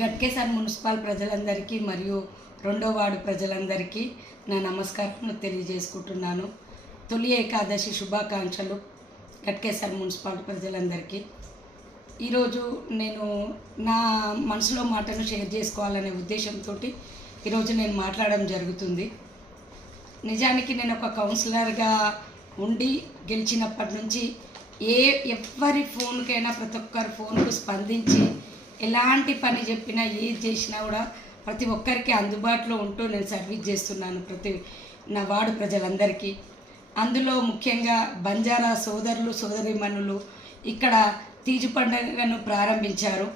Ghatkesar municipal ప్రజలందరికీ మరియు రెండో వార్డు ప్రజలందరికీ నా నమస్కారం తెలియజేసుకుంటున్నాను. తొలి ఏకాదశి శుభాకాంక్షలు గట్కేసర్ మున్సిపల్ ప్రజలందరికీ. ఈరోజు నేను నా మనసులో మాటను షేర్ చేసుకోవాలనే ఉద్దేశంతో ఈరోజు నేను మాట్లాడడం జరుగుతుంది. నిజానికి నేను ఒక కౌన్సిలర్గా ఉండి గెలిచినప్పటి నుంచి ఏ ఎవరి ఫోన్కైనా ప్రతి ఒక్కరి ఫోన్కు స్పందించి ఎలాంటి పని చెప్పినా ఏది చేసినా కూడా ప్రతి ఒక్కరికి అందుబాటులో ఉంటూ నేను సర్వీస్ చేస్తున్నాను ప్రతి నా వార్డు ప్రజలందరికీ. అందులో ముఖ్యంగా బంజారా సోదరులు సోదరిమణులు ఇక్కడ తీజు పండుగను ప్రారంభించారు.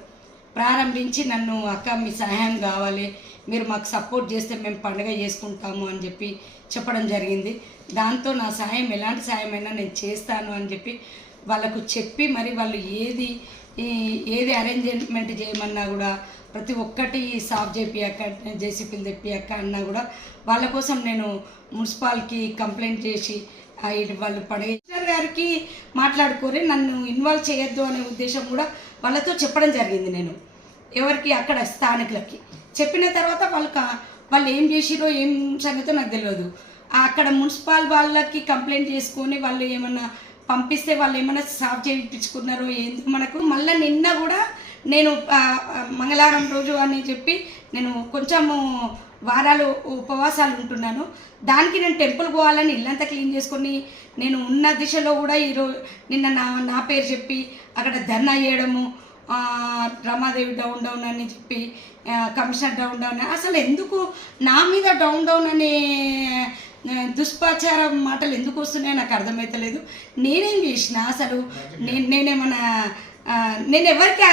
ప్రారంభించి నన్ను అక్క మీ సహాయం కావాలి మీరు మాకు సపోర్ట్ చేస్తే మేము పండుగ చేసుకుంటాము అని చెప్పి చెప్పడం జరిగింది. దాంతో నా సహాయం ఎలాంటి సహాయమైనా నేను చేస్తాను అని చెప్పి వాళ్ళకు చెప్పి మరి వాళ్ళు ఏది ఈ- ఏది అరేంజ్మెంట్ చేయమన్నా కూడా ప్రతి ఒక్కటి సాఫ్ చేపియక్క జేసీపీలు తెప్పియాక అన్నా కూడా వాళ్ళ కోసం నేను మున్సిపాల్కి కంప్లైంట్ చేసి వాళ్ళు పడే గారికి మాట్లాడుకోరి నన్ను ఇన్వాల్వ్ చేయొద్దు అనే ఉద్దేశం కూడా వాళ్ళతో చెప్పడం జరిగింది నేను. ఎవరికి అక్కడ స్థానికులకి. చెప్పిన తర్వాత వాళ్ళకి వాళ్ళు ఏం చేసిరో ఏం సంగతో నాకు తెలియదు అక్కడ మున్సిపల్ వాళ్ళకి కంప్లైంట్ చేసుకొని వాళ్ళు ఏమన్నా పంపిస్తే వాళ్ళు ఏమైనా సాఫ్ చేయించుకున్నారో ఎందుకు మనకు. మళ్ళీ నిన్న కూడా నేను మంగళవారం రోజు అని చెప్పి నేను కొంచెము వారాలు ఉపవాసాలు ఉంటున్నాను. దానికి నేను టెంపుల్ పోవాలని ఇల్లంతా క్లీన్ చేసుకొని నేను ఉన్న దిశలో కూడా ఈరోజు నిన్న నా నా పేరు చెప్పి అక్కడ ధర్నా చేయడము రమాదేవి డౌన్ డౌన్ అని చెప్పి కమిషనర్ డౌన్ డౌన్ అని. అసలు ఎందుకు నా మీద డౌన్ డౌన్ అనే దుష్పాచారం మాటలు ఎందుకు వస్తున్నాయో నాకు అర్థమవుతలేదు నేనేం చేసిన అసలు నేను నేనేమన్నా నేను ఎవరికి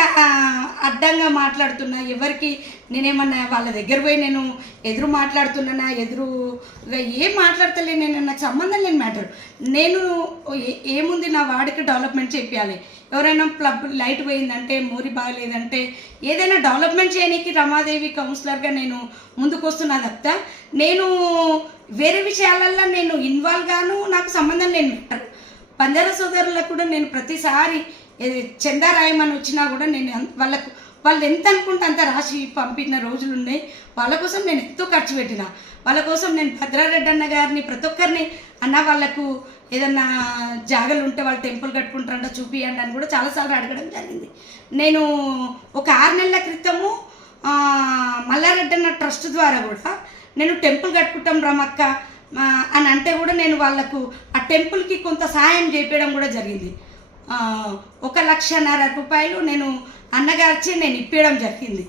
అడ్డంగా మాట్లాడుతున్నా ఎవరికి నేనేమన్నా వాళ్ళ దగ్గర పోయి నేను ఎదురు మాట్లాడుతున్నానా ఎదురు ఏం మాట్లాడతలే నేను నాకు సంబంధం లేని మ్యాటర్. నేను ఏ- ఏముంది నా వాడికి డెవలప్మెంట్ చేయాలి ఎవరైనా ప్లబ్ లైట్ పోయిందంటే మోరి బాగలేదంటే ఏదైనా డెవలప్మెంట్ చేయడానికి రమాదేవి కౌన్సిలర్గా నేను ముందుకు వస్తున్నా తప్ప నేను వేరే విషయాలల్లో నేను ఇన్వాల్వ్ గాను నాకు సంబంధం లేని మ్యాటర్. బంజారా సోదరులకు కూడా నేను ప్రతిసారి చందా రాయమని వచ్చినా కూడా నేను వాళ్ళకు వాళ్ళు ఎంత అనుకుంటే అంత రాసి పంపిన రోజులు ఉన్నాయి. వాళ్ళ కోసం నేను ఎంతో ఖర్చు పెట్టిన. వాళ్ళ కోసం నేను భద్రారెడ్డి అన్న గారిని ప్రతి ఒక్కరిని అన్న వాళ్ళకు ఏదన్నా జాగలు ఉంటే వాళ్ళు టెంపుల్ కట్టుకుంటారంట చూపియండి అని కూడా చాలాసార్లు అడగడం జరిగింది. నేను ఒక ఆరు నెలల క్రితము మల్లారెడ్డి అన్న ట్రస్ట్ ద్వారా కూడా నేను టెంపుల్ కట్టుకుంటాం రమక్క అని అంటే కూడా నేను వాళ్ళకు ఆ టెంపుల్కి కొంత సహాయం చేపించడం కూడా జరిగింది. ఒక లక్షన్నర రూపాయలు నేను అన్నగారిచి నేను ఇప్పించడం జరిగింది.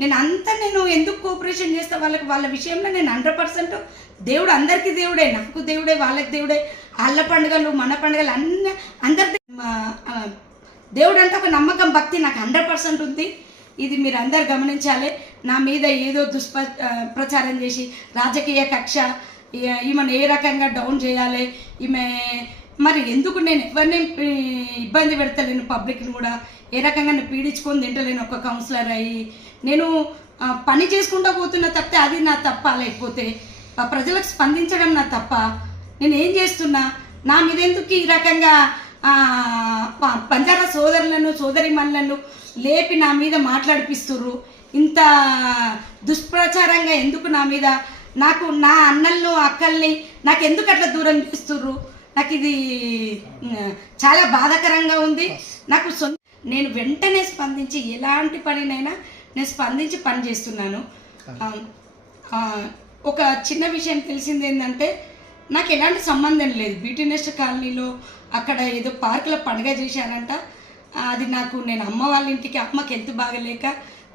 నేను అంతా నేను ఎందుకు కోఆపరేషన్ చేస్తా? వాళ్ళకి వాళ్ళ విషయంలో నేను హండ్రెడ్ పర్సెంట్ దేవుడు అందరికీ దేవుడే నాకు దేవుడే వాళ్ళకి దేవుడే. వాళ్ళ పండుగలు మన పండుగలు అన్ని అందరి దేవుడు అంటే ఒక నమ్మకం భక్తి నాకు హండ్రెడ్ పర్సెంట్ ఉంది. ఇది మీరు అందరు గమనించాలి. నా మీద ఏదో దుష్ప ప్రచారం చేసి రాజకీయ కక్ష ఈమెను ఏ రకంగా డౌన్ చేయాలి? ఈమె మరి ఎందుకు నేను ఎవరిని ఇబ్బంది పెడతలేను? పబ్లిక్ని కూడా ఏ రకంగా నేను పీడించుకొని తింటలేను ఒక కౌన్సిలర్ అయ్యి. నేను పని చేసుకుంటూ పోతున్నా తప్పితే అది నా తప్ప లేకపోతే ఆ ప్రజలకు స్పందించడం నా తప్ప. నేను ఏం చేస్తున్నా? నా మీద ఎందుకు ఈ రకంగా ఆ, బంజారా సోదరులను సోదరిమణులను లేపి నా మీద మాట్లాడిపిస్తుర్రు? ఇంత దుష్ప్రచారంగా ఎందుకు నా మీద? నాకు నా అన్నలను అక్కల్ని నాకు ఎందుకు అట్లా దూరం చేస్తుర్రు? నాకు ఇది చాలా బాధాకరంగా ఉంది. నాకు సొంత నేను వెంటనే స్పందించి ఎలాంటి పనినైనా నేను స్పందించి పని చేస్తున్నాను. ఒక చిన్న విషయం తెలిసింది ఏంటంటే నాకు ఎలాంటి సంబంధం లేదు. బీటీ నెస్ట్ కాలనీలో అక్కడ ఏదో పార్కులో పండుగ చేశారంట. అది నాకు నేను అమ్మ వాళ్ళ ఇంటికి అమ్మకి హెల్త్ బాగలేక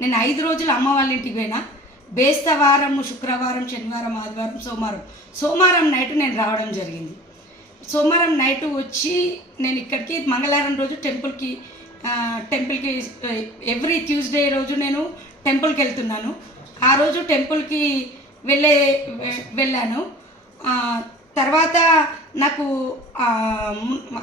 నేను ఐదు రోజులు అమ్మ వాళ్ళ ఇంటికి పోయినా. బేస్తవారం శుక్రవారం శనివారం ఆదివారం సోమవారం. సోమవారం నైట్ నేను రావడం జరిగింది. సోమవారం నైట్ వచ్చి నేను ఇక్కడికి మంగళవారం రోజు టెంపుల్కి టెంపుల్కి ఎవ్రీ ట్యూస్డే రోజు నేను టెంపుల్కి వెళ్తున్నాను. ఆ రోజు టెంపుల్కి వెళ్ళే వెళ్ళాను. తర్వాత నాకు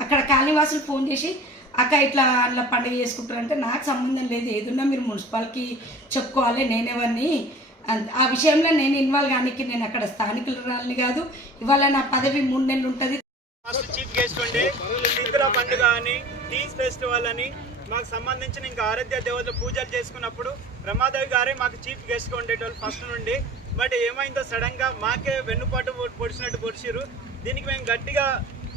అక్కడ కాలనీవాసులు ఫోన్ చేసి అక్క ఇట్లా అట్లా పండుగ చేసుకుంటారంటే నాకు సంబంధం లేదు. ఏదున్నా మీరు మున్సిపాలిటీ చెప్పుకోవాలి నేనేవన్నీ అన్- ఆ విషయంలో నేను ఇన్వాల్వ్ కానీ నేను అక్కడ స్థానికులని కాదు. ఇవాళ నా పదవి మూడు నెలలు ఉంటుంది. ఫస్ట్ చీఫ్ గెస్ట్ ఉండే సిద్ధుల పండుగ అని తీజ్ ఫెస్టివల్ అని మాకు సంబంధించిన ఇంకా ఆరాధ్య దేవతలు పూజలు చేసుకున్నప్పుడు రమాదేవి గారే మాకు చీఫ్ గెస్ట్గా ఉండేటోళ్ళు ఫస్ట్ నుండి. బట్ ఏమైందో సడన్గా మాకే వెన్నుపాటు పొడిచినట్టు పొడిచిరు దీనికి మేము గట్టిగా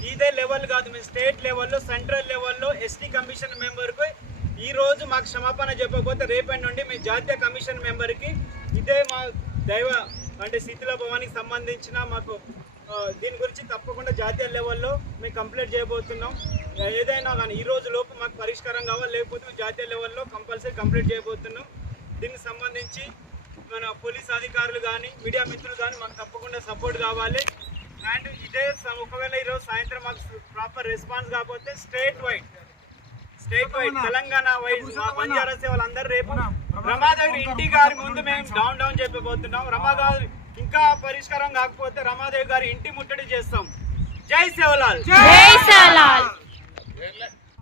ఇదే లెవెల్ కాదు మేము స్టేట్ లెవెల్లో సెంట్రల్ లెవెల్లో ఎస్టీ కమిషన్ మెంబర్కు ఈ రోజు మాకు క్షమాపణ చెప్పకపోతే రేపటి నుండి మీ జాతీయ కమిషన్ మెంబర్కి ఇదే మా దైవ అంటే శిథిల భవానికి సంబంధించిన మాకు దీని గురించి తప్పకుండా జాతీయ లెవెల్లో మేము కంప్లైంట్ చేయబోతున్నాం. ఏదైనా కానీ ఈ రోజు లోపు మాకు పరిష్కారం కావాలి లేకపోతే జాతీయ లెవెల్లో కంపల్సరీ కంప్లైంట్ చేయబోతున్నాం. దీనికి సంబంధించి మన పోలీస్ అధికారులు కానీ మీడియా మిత్రులు కానీ మాకు తప్పకుండా సపోర్ట్ కావాలి. అండ్ ఇదే ఒకవేళ ఈరోజు సాయంత్రం మాకు ప్రాపర్ రెస్పాన్స్ కాకపోతే state wide state wide Telangana wide మా బంజారా సేవలు అందరూ రేపు రమాదేవి ఇంటి గారి ముందు మేము డౌన్ డౌన్ చెప్పబోతున్నాం. రమా గారు ఇంకా పరిష్కారం కాకపోతే రమాదేవి గారి ఇంటి ముట్టడి చేస్తాం. జై సేవలాల్ జై సాలాల్